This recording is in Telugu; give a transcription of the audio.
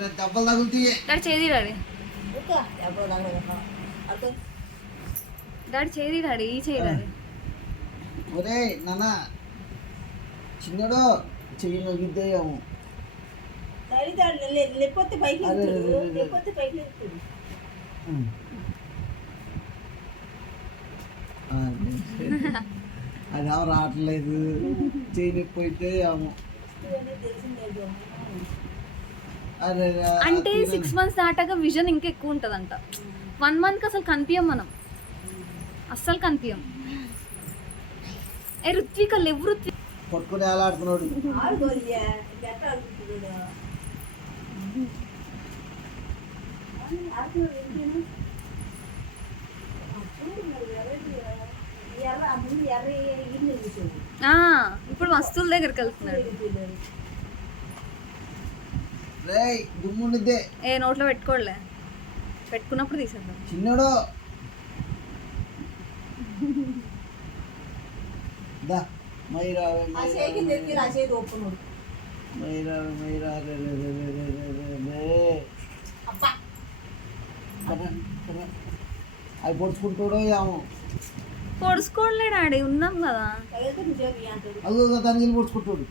దెబ్బలు తగులుతాయి. డాడీ చేది డాడీ డాడీ చేది డాడీ ఈ చేయి డాడీ. ఒరే నాన్న చిన్నడు చెయ్యి నొగిద్దాము. లేకపోతే పైకి లేకపోతే పైకి అది ఏమో రావట్లేదు, చెయ్యి నొప్పి అయితే ఏమో. అంటే 6 months దాటాక విజన్ ఇంకా ఎక్కువ ఉంటుందంట. 1 month అసలు కనిపించం మనం, అస్సలు కనిపించం. ఏ ఋత్విక లేవు ఋత్విక పట్టుకుని ఆలాడుతున్నాడు. ఇప్పుడు వస్తువుల దగ్గరికి వెళ్తున్నాడు. దుమ్ముండిద్దే ఏ నోట్లో పెట్టుకోలే, పెట్టుకున్నప్పుడు తీసేద్దాం. చిన్నడు దా మైరా అవి పొడుచుకుంటాడో ఏమో. పొడుచుకోలే డాడీ, ఉన్నాం కదా. అదో దానికి వెళ్ళి పొడుచుకుంటాడు.